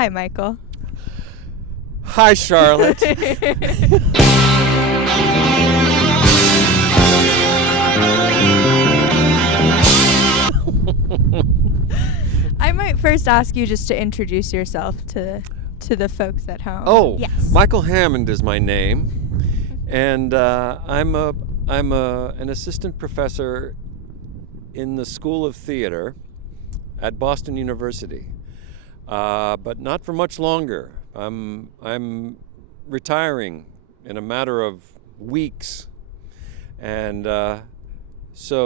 Hi, Michael. Hi, Charlotte. I might first ask you just to introduce yourself to the folks at home. Oh, yes. Michael Hammond is my name, and I'm an assistant professor in the School of Theater at Boston University, but not for much longer. I'm retiring in a matter of weeks, and so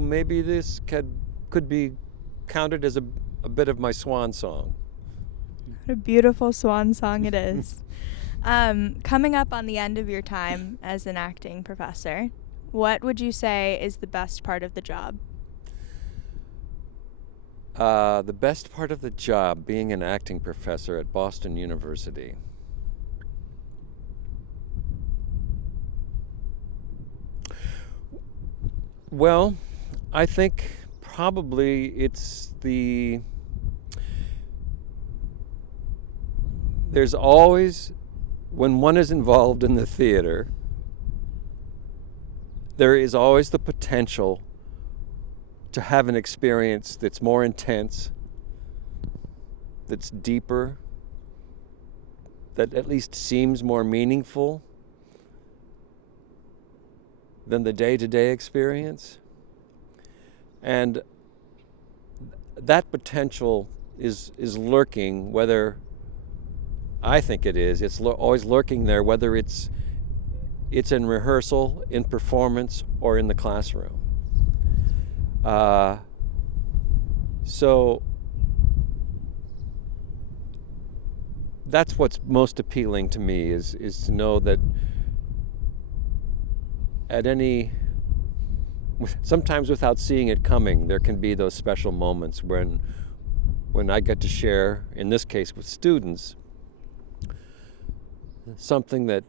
maybe this could be counted as a bit of my swan song. What a beautiful swan song it is. Coming up on the end of your time as an acting professor, what would you say is the best part of the job? The best part of the job being an acting professor at Boston University. Well, I think probably there's always, when one is involved in the theater, there is always the potential to have an experience that's more intense, that's deeper, that at least seems more meaningful than the day-to-day experience. And that potential is lurking, whether I think it's always lurking there, whether it's in rehearsal, in performance, or in the classroom. So that's what's most appealing to me is to know that sometimes without seeing it coming, there can be those special moments when I get to share, in this case with students, something that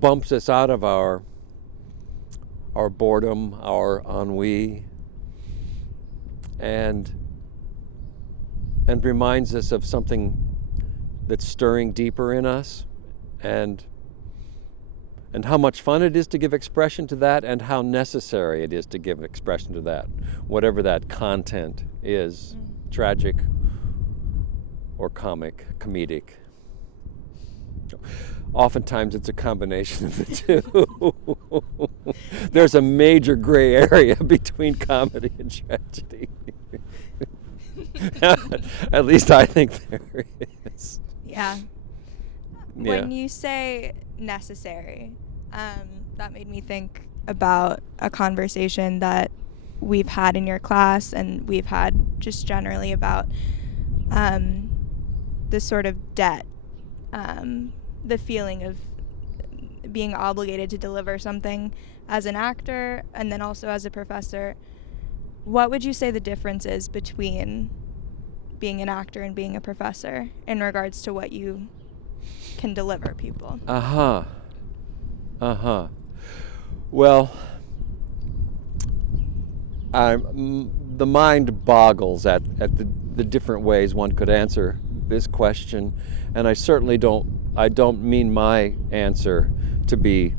bumps us out of our boredom, our ennui, and reminds us of something that's stirring deeper in us, and how much fun it is to give expression to that, and how necessary it is to give expression to that, whatever that content is, tragic or comedic. Oftentimes it's a combination of the two. There's a major gray area between comedy and tragedy. At least I think there is. Yeah. When you say necessary, that made me think about a conversation that we've had in your class and we've had just generally about this sort of debt, the feeling of being obligated to deliver something as an actor and then also as a professor. What would you say the difference is between being an actor and being a professor in regards to what you can deliver people? Well, the mind boggles at the different ways one could answer this question, and I certainly don't mean my answer to be,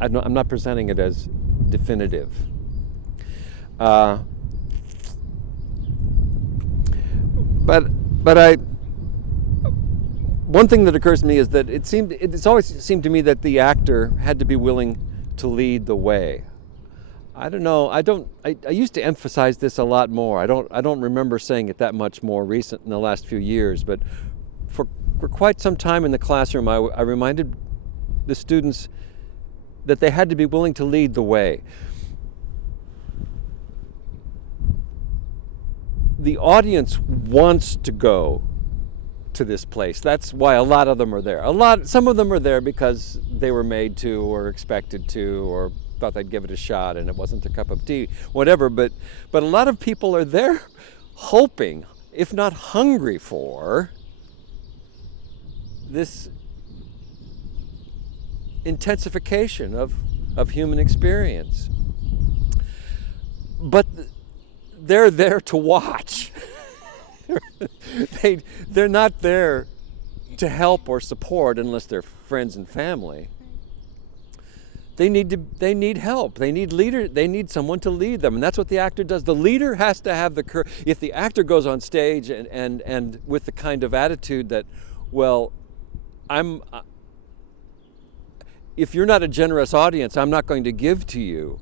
I'm not presenting it as definitive. But one thing that occurs to me is that it's always seemed to me that the actor had to be willing to lead the way. I don't know. I used to emphasize this a lot more. I don't remember saying it that much more recent in the last few years, but for quite some time in the classroom, I reminded the students that they had to be willing to lead the way. The audience wants to go to this place. That's why a lot of them are there. Some of them are there because they were made to or expected to or thought they'd give it a shot and it wasn't their cup of tea, whatever. But a lot of people are there hoping, if not hungry for, this intensification of human experience. But they're there to watch. They're not there to help or support unless they're friends and family. They need help. They need someone to lead them, and that's what the actor does. The leader has to have the courage. If the actor goes on stage and with the kind of attitude that, well, if you're not a generous audience, I'm not going to give to you.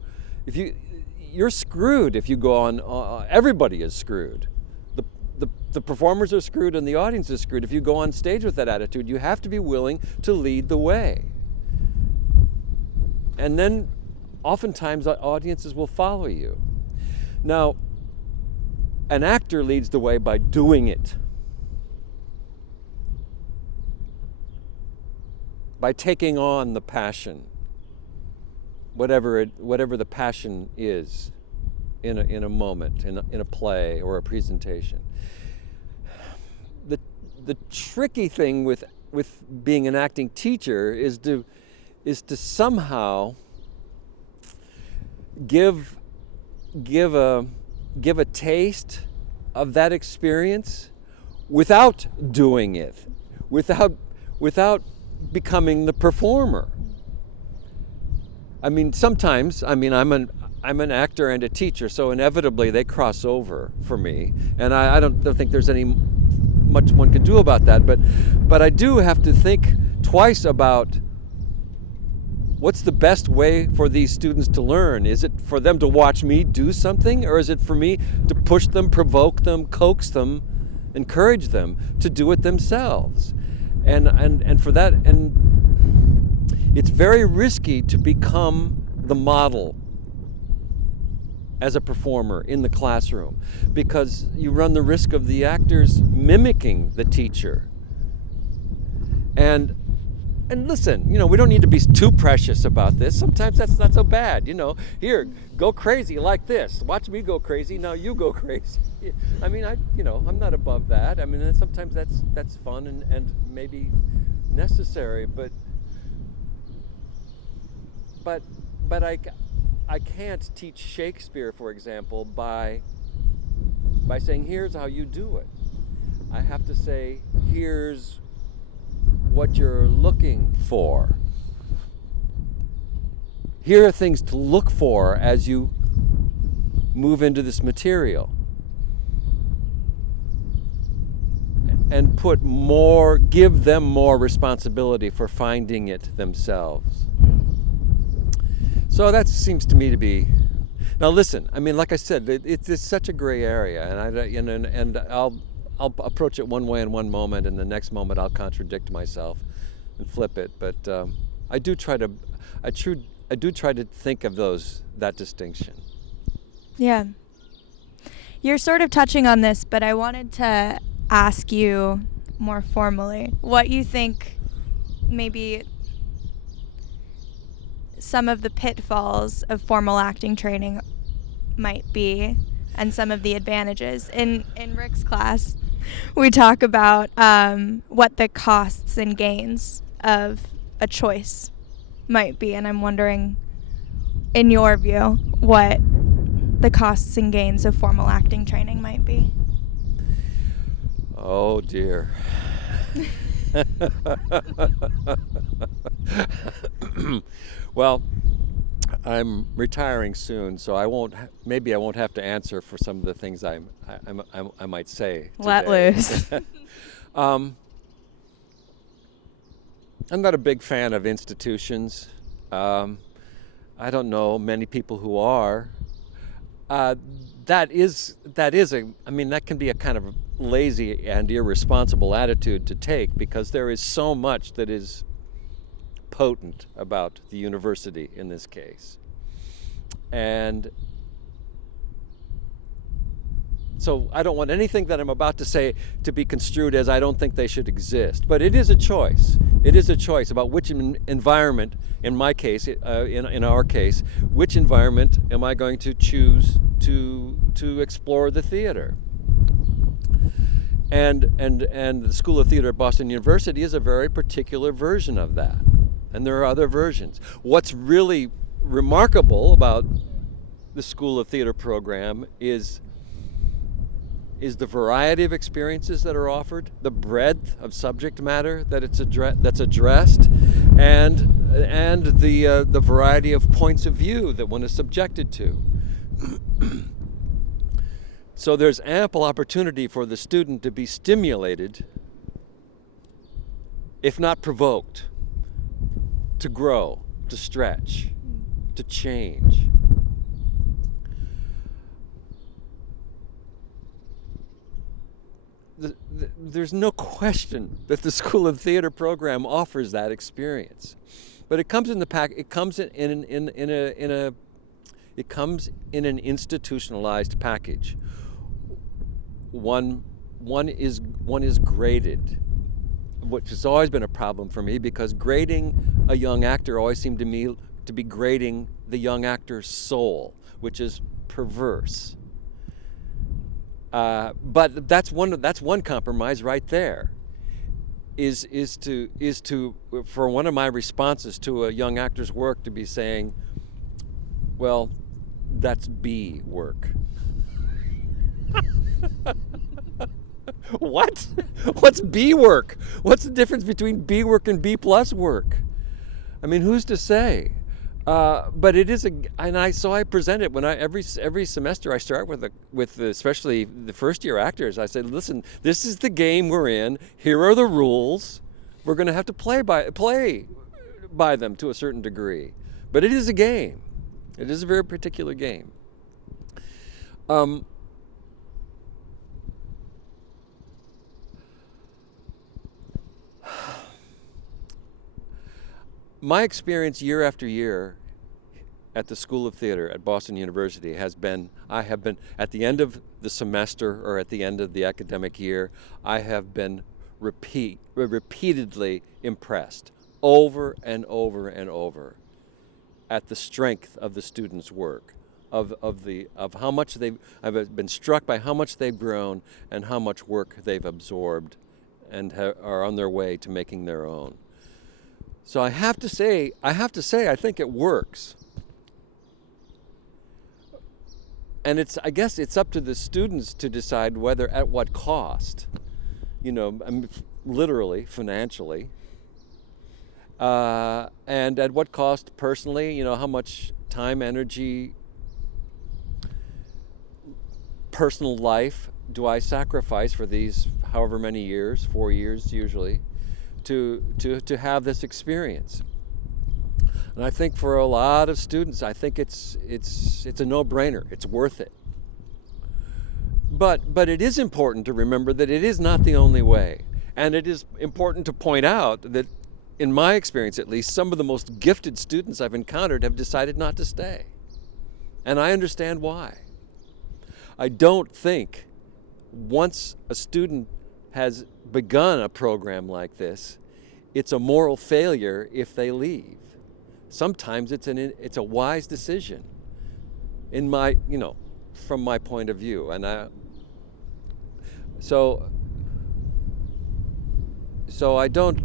You're screwed if you go on. Everybody is screwed. The performers are screwed and the audience is screwed. If you go on stage with that attitude, you have to be willing to lead the way. And then oftentimes audiences will follow you. Now, an actor leads the way by doing it. By taking on the passion, whatever the passion is in a moment, in a play or a presentation. The tricky thing with being an acting teacher is to somehow give a taste of that experience without doing it, without becoming the performer. I mean, sometimes, I'm an actor and a teacher, so inevitably they cross over for me, and I don't think there's any much one can do about that, but I do have to think twice about what's the best way for these students to learn. Is it for them to watch me do something, or is it for me to push them, provoke them, coax them, encourage them to do it themselves? And for that, and it's very risky to become the model as a performer in the classroom, because you run the risk of the actors mimicking the teacher. And listen, we don't need to be too precious about this. Sometimes that's not so bad. Here, go crazy like this. Watch me go crazy. Now you go crazy. I'm not above that. Sometimes that's fun and maybe necessary, but I can't teach Shakespeare, for example, by saying, here's how you do it. I have to say, here's what you're looking for. Here are things to look for as you move into this material. And give them more responsibility for finding it themselves. So that seems to me to be. Now listen, like I said, it's such a gray area, and I'll approach it one way in one moment, and the next moment I'll contradict myself and flip it. But I do try to think of that distinction. Yeah. You're sort of touching on this, but I wanted to ask you more formally what you think maybe some of the pitfalls of formal acting training might be, and some of the advantages. In Rick's class, we talk about what the costs and gains of a choice might be, and I'm wondering, in your view, what the costs and gains of formal acting training might be. Oh dear. Well, I'm retiring soon, so maybe I won't have to answer for some of the things I might say today. Let loose. I'm not a big fan of institutions. I don't know many people who are. That can be a kind of lazy and irresponsible attitude to take, because there is so much that is potent about the university in this case. And so I don't want anything that I'm about to say to be construed as I don't think they should exist. But it is a choice. It is a choice about which environment, in my case, in our case, which environment am I going to choose to explore the theater. And the School of Theater at Boston University is a very particular version of that. And there are other versions. What's really remarkable about the School of Theater program is is the variety of experiences that are offered, the breadth of subject matter that that's addressed, and the variety of points of view that one is subjected to. So there's ample opportunity for the student to be stimulated, if not provoked, to grow, to stretch, to change. There's no question that the School of Theater program offers that experience, but it comes in the pack. It comes it comes in an institutionalized package. One is graded, which has always been a problem for me, because grading a young actor always seemed to me to be grading the young actor's soul, which is perverse. But that's one compromise right there. Is to for one of my responses to a young actor's work to be saying, well, that's B work. What? What's B work? What's the difference between B work and B plus work? I mean, who's to say? But it is so I present it when every semester I start with especially the first year actors. I say, listen, this is the game we're in. Here are the rules. We're going to have to play by them to a certain degree. But it is a game. It is a very particular game. My experience year after year at the School of Theater at Boston University has been, I have been, at the end of the semester or at the end of the academic year, I have been repeatedly impressed over and over and over at the strength of the students' work, of how much I've been struck by how much they've grown and how much work they've absorbed and are on their way to making their own. So I have to say, I think it works. And I guess it's up to the students to decide whether, at what cost, literally, financially, and at what cost personally, how much time, energy, personal life do I sacrifice for these however many years, 4 years usually, to have this experience. And I think for a lot of students, I think it's a no-brainer. It's worth it. But it is important to remember that it is not the only way. And it is important to point out that, in my experience at least, some of the most gifted students I've encountered have decided not to stay. And I understand why. I don't think once a student has begun a program like this, it's a moral failure if they leave. Sometimes it's a wise decision, from my point of view, and so I don't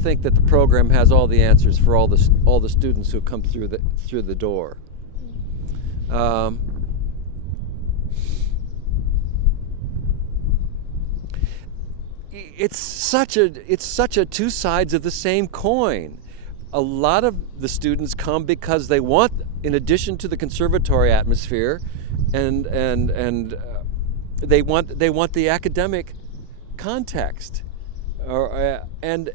think that the program has all the answers for all the students who come through the door. It's such a two sides of the same coin. A lot of the students come because they want, in addition to the conservatory atmosphere, and they want the academic context, and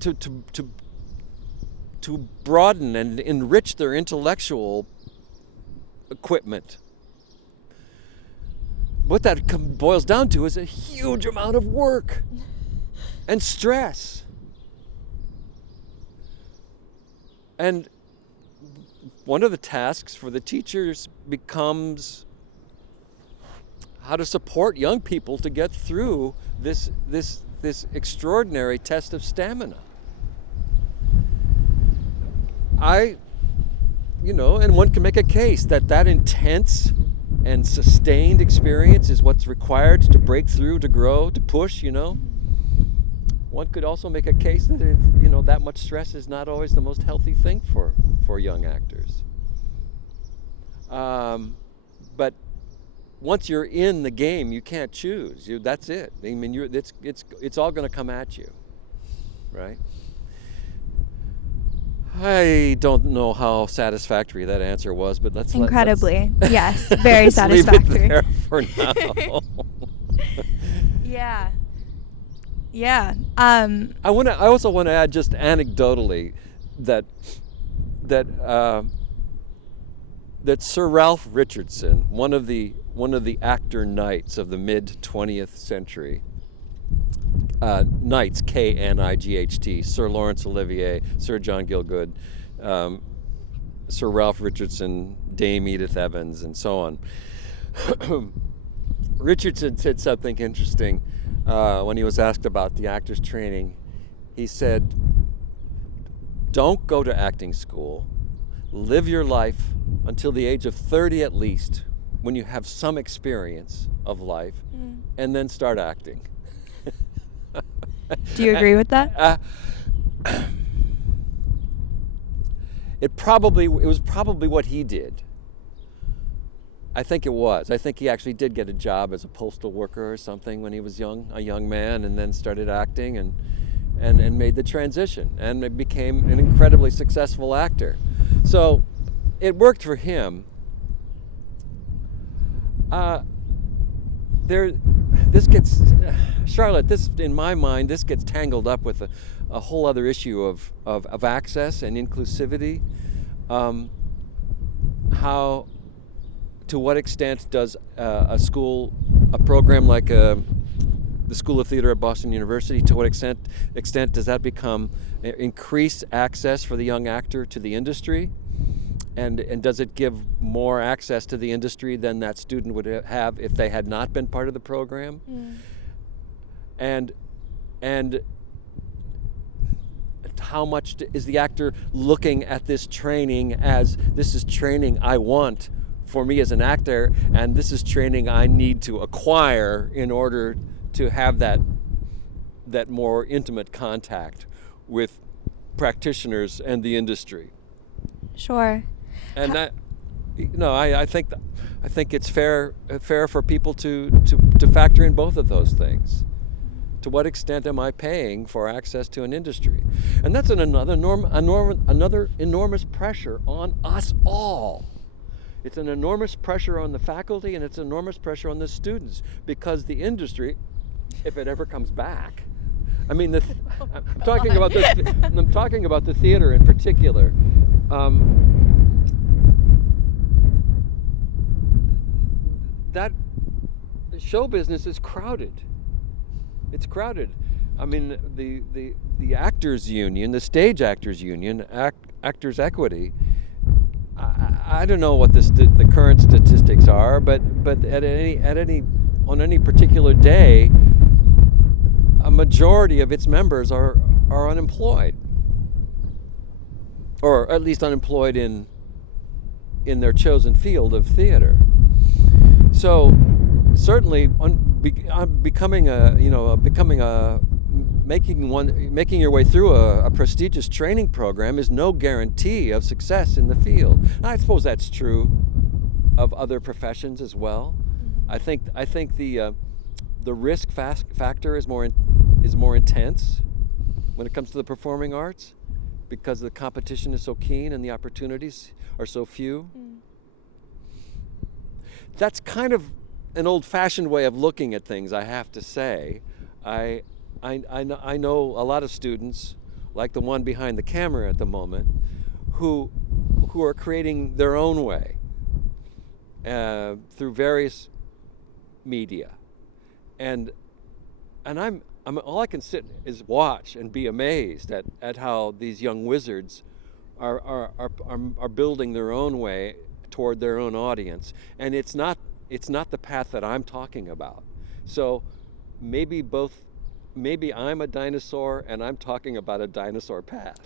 to broaden and enrich their intellectual equipment. What that boils down to is a huge amount of work and stress. And one of the tasks for the teachers becomes how to support young people to get through this extraordinary test of stamina. And one can make a case that intense and sustained experience is what's required to break through, to grow, to push, One could also make a case that that much stress is not always the most healthy thing for young actors. But once you're in the game, you can't choose. That's it. I mean, it's all going to come at you, right? I don't know how satisfactory that answer was, but let's incredibly, yes, very let's satisfactory. Leave it there for now. Yeah. Yeah. I also want to add, just anecdotally, that Sir Ralph Richardson, one of the actor knights of the mid 20th century, knights, Knight, Sir Laurence Olivier, Sir John Gielgud, Sir Ralph Richardson, Dame Edith Evans, and so on. Richardson said something interesting when he was asked about the actors' training. He said, "Don't go to acting school. Live your life until the age of 30 at least, when you have some experience of life, and then start acting." Do you agree with that? It was probably what he did. I think it was. I think he actually did get a job as a postal worker or something when he was a young man, and then started acting and made the transition and became an incredibly successful actor. So it worked for him. Charlotte, in my mind, this gets tangled up with a whole other issue of access and inclusivity. To what extent does a program like the School of Theater at Boston University, to what extent does that increase access for the young actor to the industry? And does it give more access to the industry than that student would have if they had not been part of the program? And how much is the actor looking at this training as, this is training I want for me as an actor, and this is training I need to acquire in order to have that more intimate contact with practitioners and the industry? Sure. And I think it's fair for people to factor in both of those things. To what extent am I paying for access to an industry? And that's another enormous pressure on us all. It's an enormous pressure on the faculty, and it's enormous pressure on the students, because the industry, if it ever comes back, I mean, I'm talking about the theater in particular. That show business is crowded. It's crowded. I mean, the actors union, the stage actors union, Actors Equity. I don't know what the current statistics are, but on any particular day, a majority of its members are unemployed, or at least unemployed in their chosen field of theater. So certainly, making your way through a prestigious training program is no guarantee of success in the field. And I suppose that's true of other professions as well. I think the risk factor is more intense when it comes to the performing arts, because the competition is so keen and the opportunities are so few. That's kind of an old-fashioned way of looking at things, I have to say. I know a lot of students, like the one behind the camera at the moment, who are creating their own way through various media, and I'm all I can sit is watch and be amazed at how these young wizards are building their own way toward their own audience, and it's not the path that I'm talking about. So maybe I'm a dinosaur and I'm talking about a dinosaur path.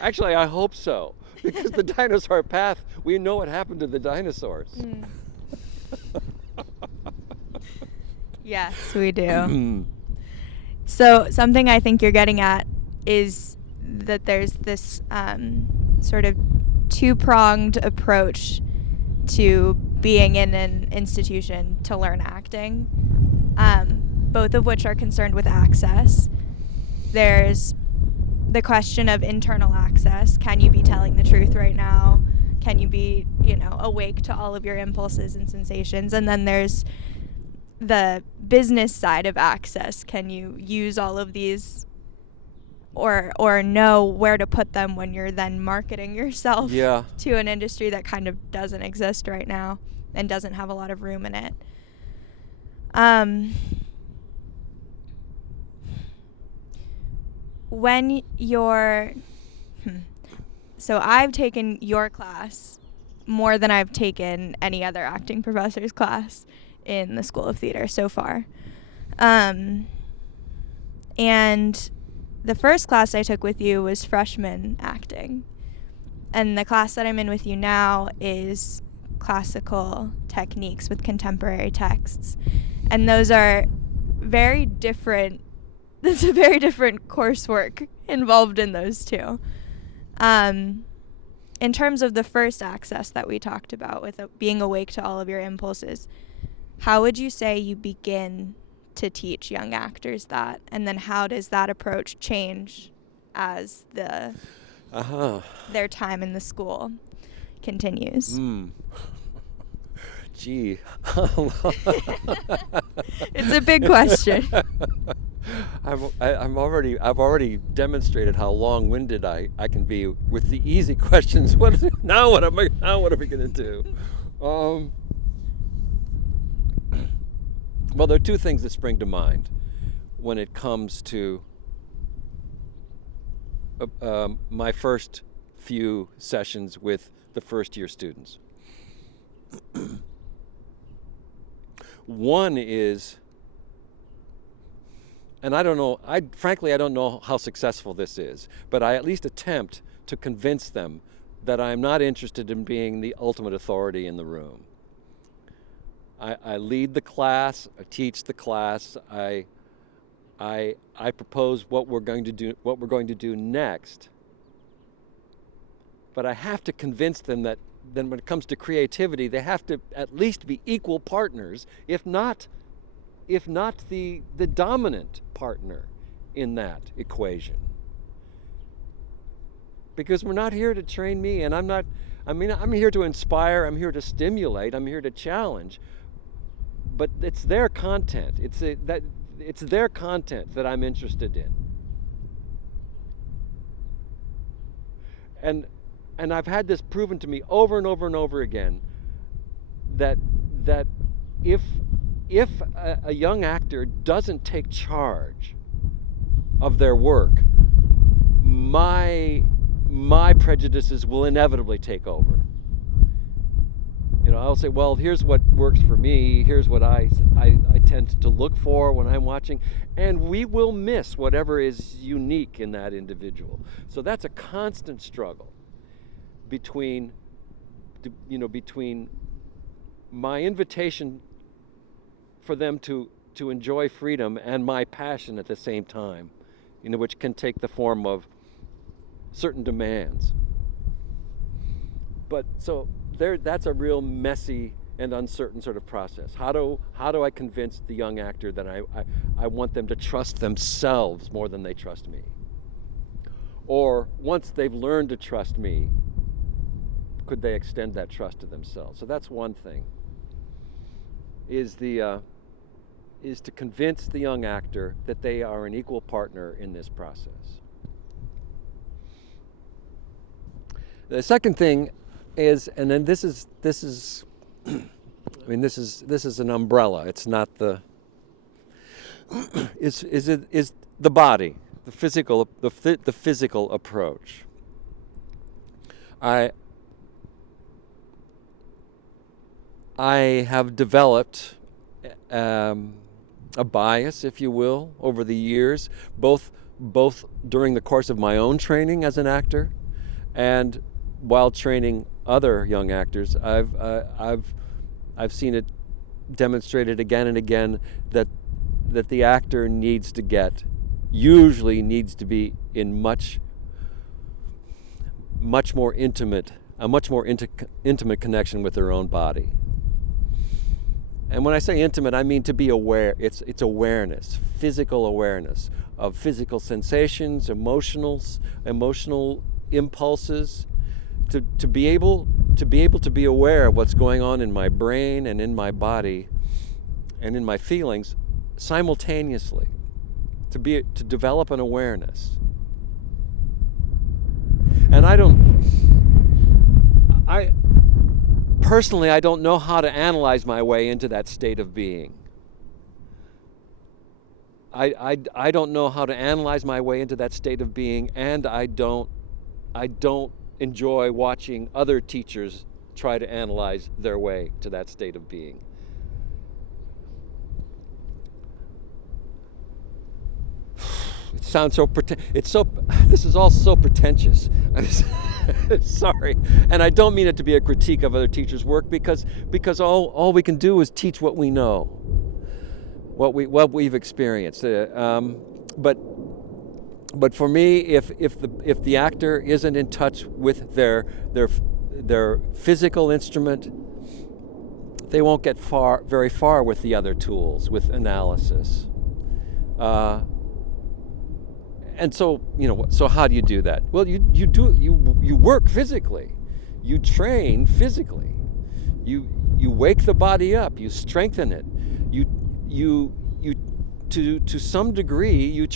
Actually, I hope so, because the dinosaur path, we know what happened to the dinosaurs. Yes, we do. So something I think you're getting at is that there's this sort of two-pronged approach to being in an institution to learn acting, both of which are concerned with access. There's the question of internal access. Can you be telling the truth right now? Can you be, awake to all of your impulses and sensations? And then there's the business side of access. Can you use all of these or know where to put them when you're then marketing yourself to an industry that kind of doesn't exist right now and doesn't have a lot of room in it? When you're... So I've taken your class more than I've taken any other acting professor's class in the School of Theater so far. And the first class I took with you was freshman acting. And the class that I'm in with you now is classical techniques with contemporary texts. And those are very different. There's a very different coursework involved in those two. In terms of the first access that we talked about with being awake to all of your impulses, how would you say you begin to teach young actors that? And then how does that approach change as their time in the school continues? Gee. It's a big question. I've already demonstrated how long-winded I can be with the easy questions. What are we going to do? Well, there are two things that spring to mind when it comes to my first few sessions with the first-year students. One is, and I don't know, frankly, I don't know how successful this is, but I at least attempt to convince them that I'm not interested in being the ultimate authority in the room. I lead the class, I teach the class, I propose what we're going to do next. But I have to convince them that then when it comes to creativity, they have to at least be equal partners, if not the dominant partner in that equation. Because we're not here to train me, and I'm here to inspire, I'm here to stimulate, I'm here to challenge. But it's their content. It's their content that I'm interested in. And I've had this proven to me over and over and over again that if a young actor doesn't take charge of their work, my prejudices will inevitably take over. I'll say, well, here's what works for me, here's what I tend to look for when I'm watching, and we will miss whatever is unique in that individual. So that's a constant struggle between my invitation for them to enjoy freedom and my passion at the same time, which can take the form of certain demands. But so that's a real messy and uncertain sort of process. How do I convince the young actor that I want them to trust themselves more than they trust me? Or once they've learned to trust me, could they extend that trust to themselves? So that's one thing. Is to convince the young actor that they are an equal partner in this process. The second thing is, and then this is an umbrella. It's not the is the body, the physical approach. I have developed a bias, if you will, over the years, both during the course of my own training as an actor, and while training other young actors. I've seen it demonstrated again and again that the actor usually needs to be in much more intimate connection with their own body. And when I say intimate, I mean to be aware. It's awareness, physical awareness of physical sensations, emotional impulses, to be able to be aware of what's going on in my brain and in my body and in my feelings simultaneously, to develop an awareness. And personally, I don't know how to analyze my way into that state of being. I don't know how to analyze my way into that state of being, and I don't enjoy watching other teachers try to analyze their way to that state of being. It sounds so this is all so pretentious. Sorry. And I don't mean it to be a critique of other teachers' work, because all we can do is teach what we know, what we've experienced. But for me, if the actor isn't in touch with their physical instrument, they won't get very far with the other tools, with analysis. And so, so how do you do that? Well, you work physically, you train physically, you wake the body up, you strengthen it, you to some degree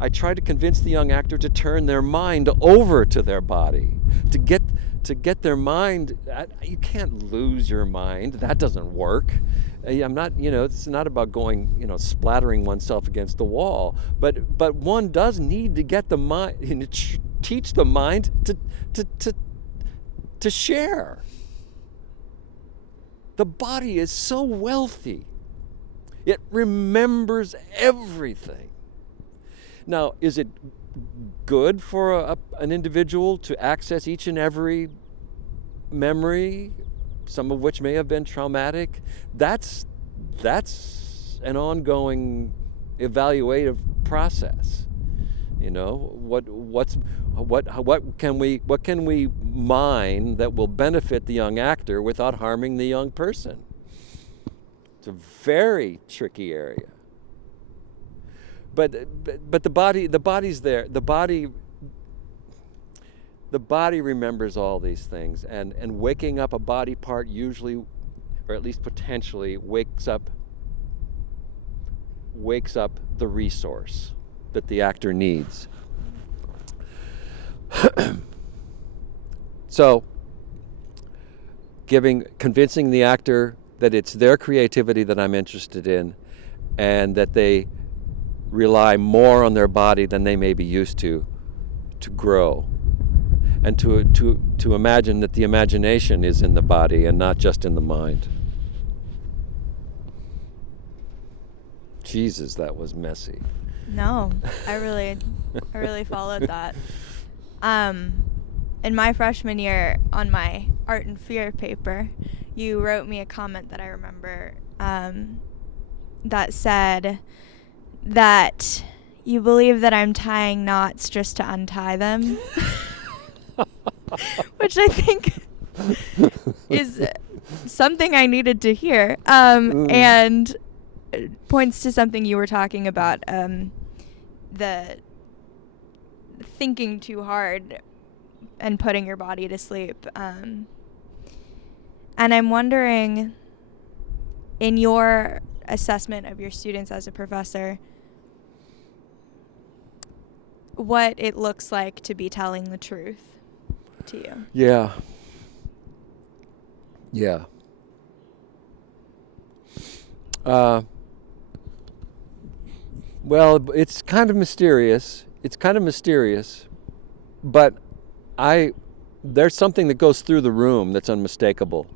I try to convince the young actor to turn their mind over to their body, to get their mind. You can't lose your mind. That doesn't work. I'm not, it's not about going, splattering oneself against the wall. But one does need to get the mind, teach the mind to share. The body is so wealthy. It remembers everything. Now, is it good for an individual to access each and every memory, some of which may have been traumatic? That's an ongoing evaluative process. What can we mine that will benefit the young actor without harming the young person? It's a very tricky area. But the body's there. The body remembers all these things, and waking up a body part usually, or at least potentially, wakes up the resource that the actor needs. So, convincing the actor that it's their creativity that I'm interested in, and that they rely more on their body than they may be used to grow, and to imagine that the imagination is in the body and not just in the mind. Jesus, that was messy. No, I really followed that. In my freshman year, on my art and fear paper, you wrote me a comment that I remember that said that you believe that I'm tying knots just to untie them, which I think is something I needed to hear, and points to something you were talking about, the thinking too hard and putting your body to sleep. And I'm wondering, in your assessment of your students as a professor, what it looks like to be telling the truth to you. Yeah. Well, it's kind of mysterious. But there's something that goes through the room that's unmistakable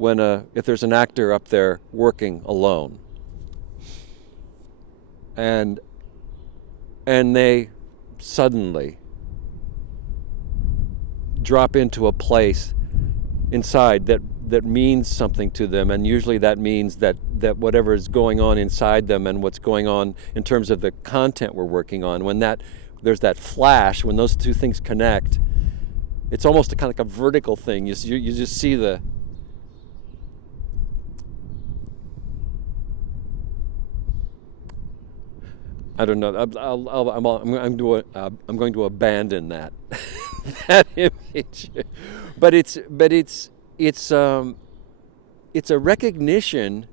if there's an actor up there working alone, and they suddenly drop into a place inside that means something to them, and usually that means that whatever is going on inside them and what's going on in terms of the content we're working on, when there's that flash, when those two things connect, it's almost kind of like a vertical thing. You just see the I don't know. I'm going to abandon that that image, but it's a recognition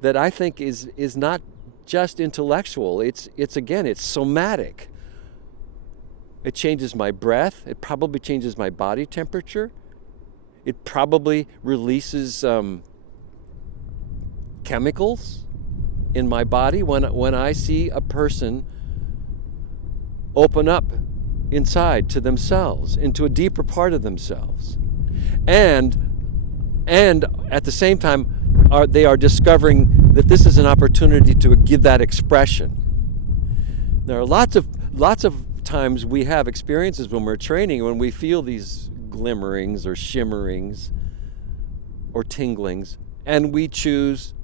that I think is not just intellectual. It's again, it's somatic. It changes my breath. It probably changes my body temperature. It probably releases chemicals in my body when I see a person open up inside to themselves, into a deeper part of themselves. And at the same time, they are discovering that this is an opportunity to give that expression. There are lots of times we have experiences when we're training when we feel these glimmerings or shimmerings or tinglings, and we choose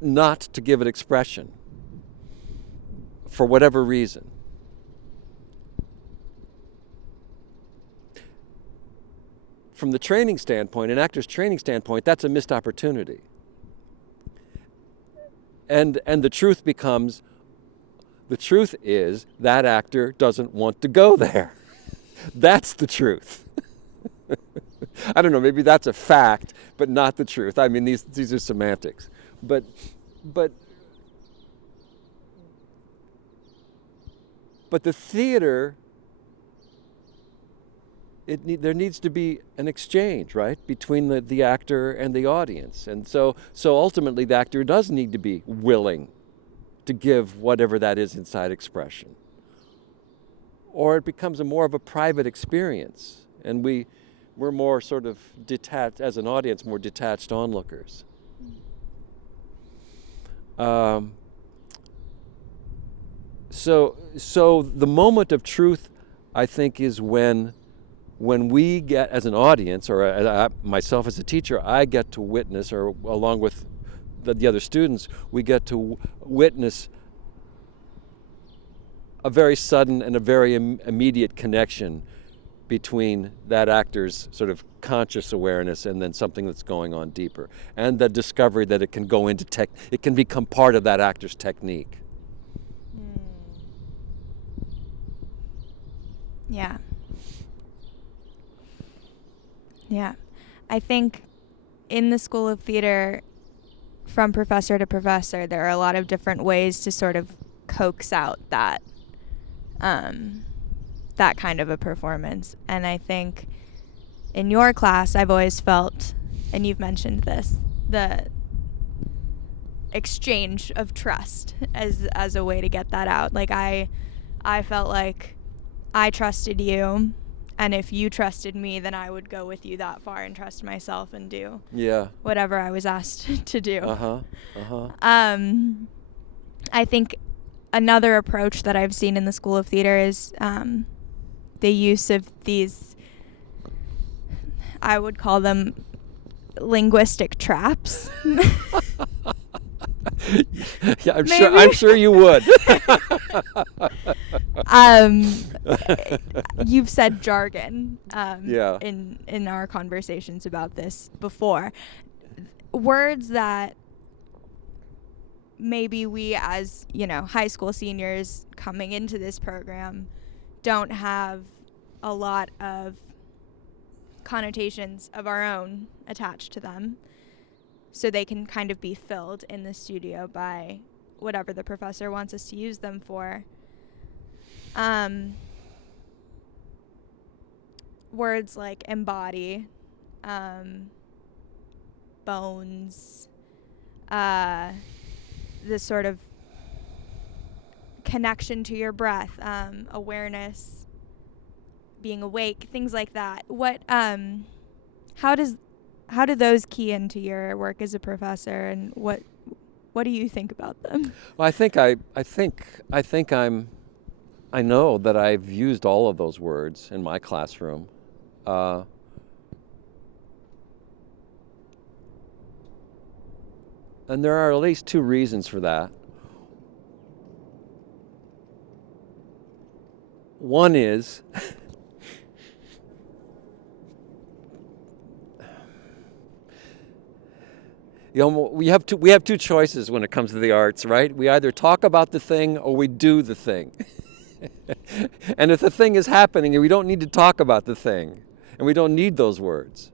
not to give it expression for whatever reason. From the training standpoint, an actor's training standpoint, that's a missed opportunity. And the truth is that actor doesn't want to go there. That's the truth. I don't know, maybe that's a fact, but not the truth. I mean, these are semantics. But the theater, there needs to be an exchange, right, between the actor and the audience. And so ultimately the actor does need to be willing to give whatever that is inside expression. Or it becomes more of a private experience, and we're more sort of detached, as an audience, more detached onlookers. So the moment of truth, I think, is when we get, as an audience, or myself as a teacher, I get to witness, or along with the other students, we get to witness a very sudden and a very immediate connection between that actor's sort of conscious awareness and then something that's going on deeper, and the discovery that it can go into it can become part of that actor's technique. Yeah. Yeah. I think in the School of Theater, from professor to professor, there are a lot of different ways to sort of coax out that kind of a performance. And I think in your class, I've always felt, and you've mentioned this, the exchange of trust as a way to get that out. Like I felt like I trusted you, and if you trusted me, then I would go with you that far and trust myself and do whatever I was asked to do. I think another approach that I've seen in the School of Theater is the use of these, I would call them linguistic traps. Yeah, I'm sure you would. You've said jargon in our conversations about this before. Words that maybe we, as high school seniors coming into this program, don't have a lot of connotations of our own attached to them, so they can kind of be filled in the studio by whatever the professor wants us to use them for. Words like embody, bones, this sort of connection to your breath, awareness, being awake, things like that. How do those key into your work as a professor, and what do you think about them? Well, I know that I've used all of those words in my classroom. And there are at least two reasons for that. One is We have two choices when it comes to the arts, right? We either talk about the thing or we do the thing. And if the thing is happening, we don't need to talk about the thing, and we don't need those words.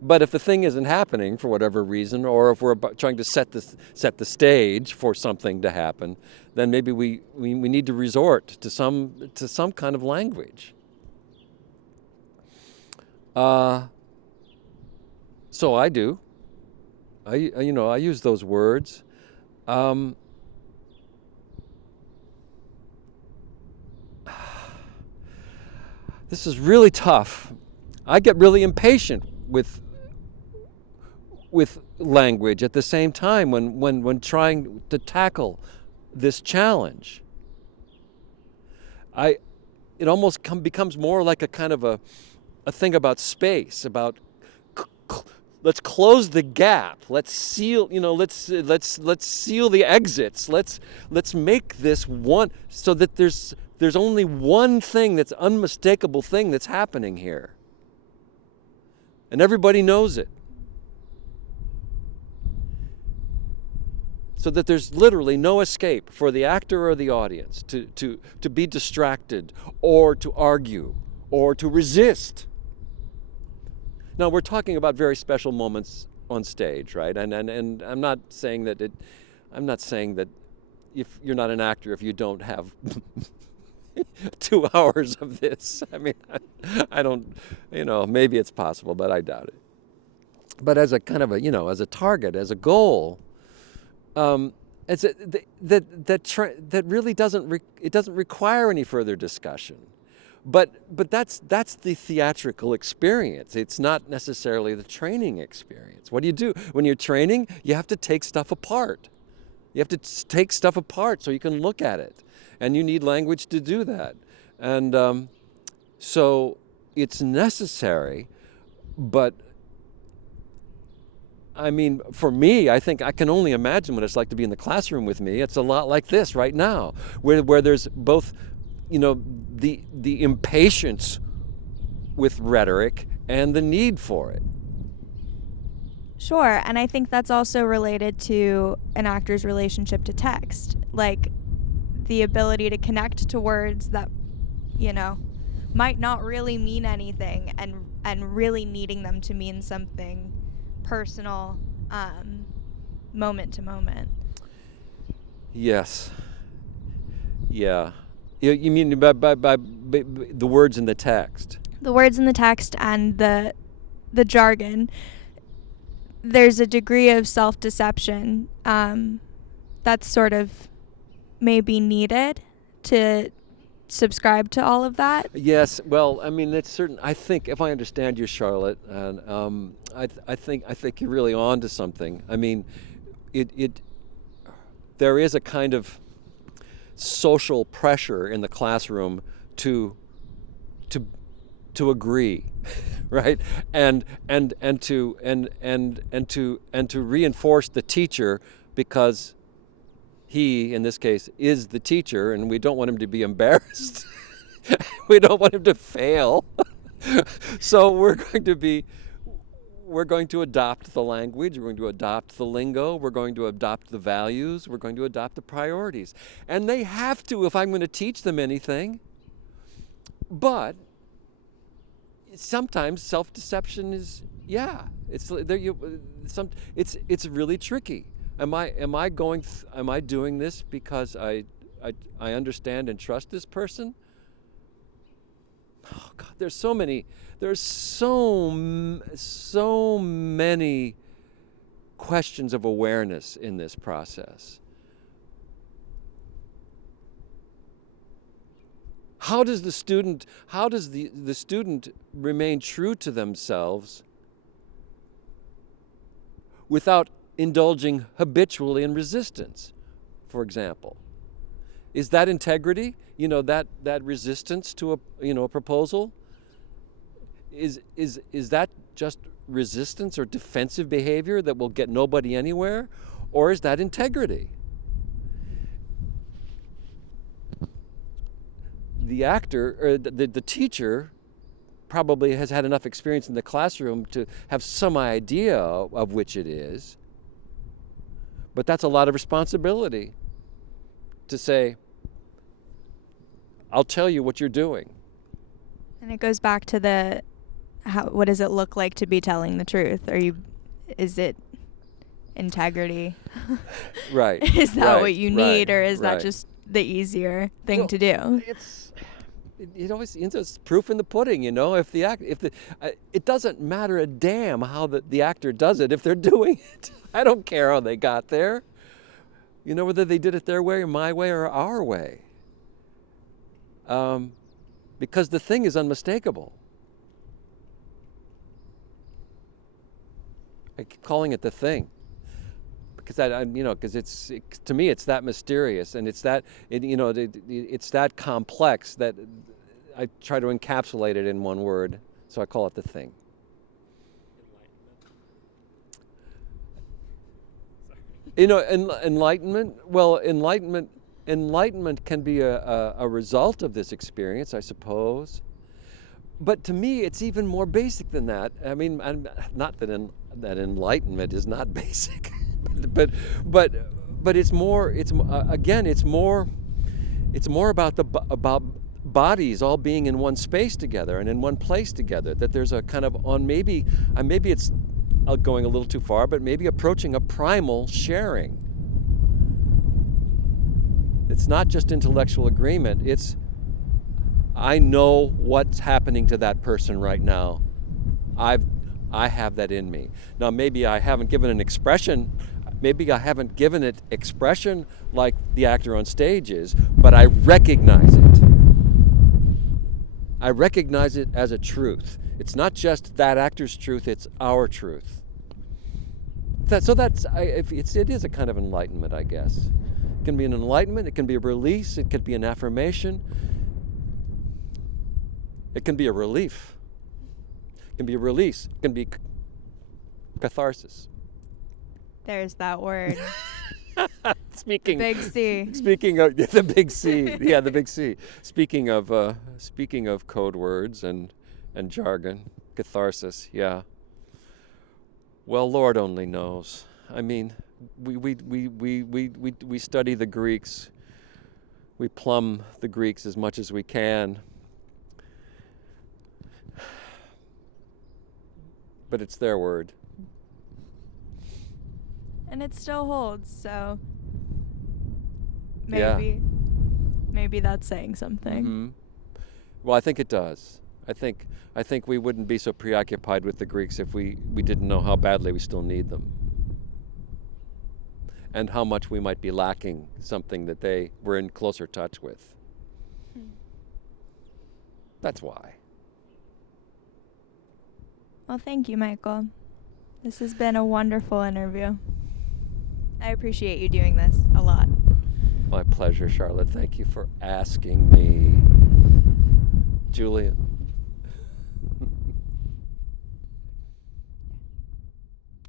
But if the thing isn't happening for whatever reason, or if we're trying to set the stage for something to happen, then maybe we need to resort to some kind of language. So I do. I use those words. This is really tough. I get really impatient with language at the same time when trying to tackle this challenge. It almost becomes more like a kind of a thing about space, about let's close the gap. Let's seal, let's seal the exits. Let's make this one so that there's only one thing that's unmistakable thing that's happening here. And everybody knows it. So that there's literally no escape for the actor or the audience to be distracted or to argue or to resist. Now, we're talking about very special moments on stage, right? And I'm not saying that if you're not an actor, if you don't have 2 hours of this, I mean, I don't, maybe it's possible, but I doubt it. But as a kind of as a target, as a goal, that really doesn't require any further discussion. But that's the theatrical experience. It's not necessarily the training experience. What do you do? When you're training, you have to take stuff apart. You have to take stuff apart so you can look at it. And you need language to do that. And so it's necessary, but I mean, for me, I think I can only imagine what it's like to be in the classroom with me. It's a lot like this right now, where there's both, the impatience with rhetoric and the need for it. Sure, and I think that's also related to an actor's relationship to text, like the ability to connect to words that, might not really mean anything, and really needing them to mean something personal, moment to moment. Yes. Yeah. You mean by the words in the text? The words in the text and the jargon. There's a degree of self-deception that's sort of maybe needed to subscribe to all of that. Yes. Well, I mean, it's certain. I think if I understand you, Charlotte, and I think you're really on to something. I mean, there is a kind of social pressure in the classroom to agree, right? And to reinforce the teacher, because he, in this case, is the teacher, and we don't want him to be embarrassed. We don't want him to fail. So we're going to adopt the language, we're going to adopt the lingo, we're going to adopt the values, we're going to adopt the priorities. And they have to if I'm going to teach them anything. But sometimes self-deception is, it's really tricky. Am I doing this because I understand and trust this person? Oh God, there's so many questions of awareness in this process. How does the student remain true to themselves without indulging habitually in resistance, for example? Is that integrity? That resistance to a proposal? Is that just resistance or defensive behavior that will get nobody anywhere? Or is that integrity? The actor, or the teacher, probably has had enough experience in the classroom to have some idea of which it is. But that's a lot of responsibility to say, I'll tell you what you're doing. And it goes back to what does it look like to be telling the truth? Is it integrity? Right. Is that right, what you need, or is that right. just the easier thing to do? It always, it's proof in the pudding, it doesn't matter a damn how the actor does it if they're doing it. I don't care how they got there. Whether they did it their way or my way or our way. Because the thing is unmistakable. I keep calling it the thing. Because to me it's that mysterious, and it's that complex that I try to encapsulate it in one word. So I call it the thing. Enlightenment. Well, enlightenment can be a result of this experience, I suppose. But to me, it's even more basic than that. I mean, not that enlightenment is not basic, but it's more. It's more about bodies all being in one space together and in one place together. That there's a kind of maybe it's going a little too far, but maybe approaching a primal sharing. It's not just intellectual agreement. It's I know what's happening to that person right now. I have that in me. Now, maybe I haven't given an expression. Maybe I haven't given it expression like the actor on stage is, but I recognize it. I recognize it as a truth. It's not just that actor's truth, it's our truth. It is a kind of enlightenment, I guess. It can be an enlightenment, it can be a release, it could be an affirmation. It can be a relief. It can be a release. It can be catharsis. There's that word. Speaking big C. Speaking of the big C, yeah, the big C. Speaking of code words and jargon, catharsis, yeah. Well, Lord only knows. I mean, we study the Greeks. We plumb the Greeks as much as we can. But it's their word. And it still holds, so maybe that's saying something. Mm-hmm. Well, I think it does. I think we wouldn't be so preoccupied with the Greeks if we didn't know how badly we still need them. And how much we might be lacking something that they were in closer touch with. That's why. Well, thank you, Michael. This has been a wonderful interview. I appreciate you doing this a lot. My pleasure, Charlotte. Thank you for asking me. Julian.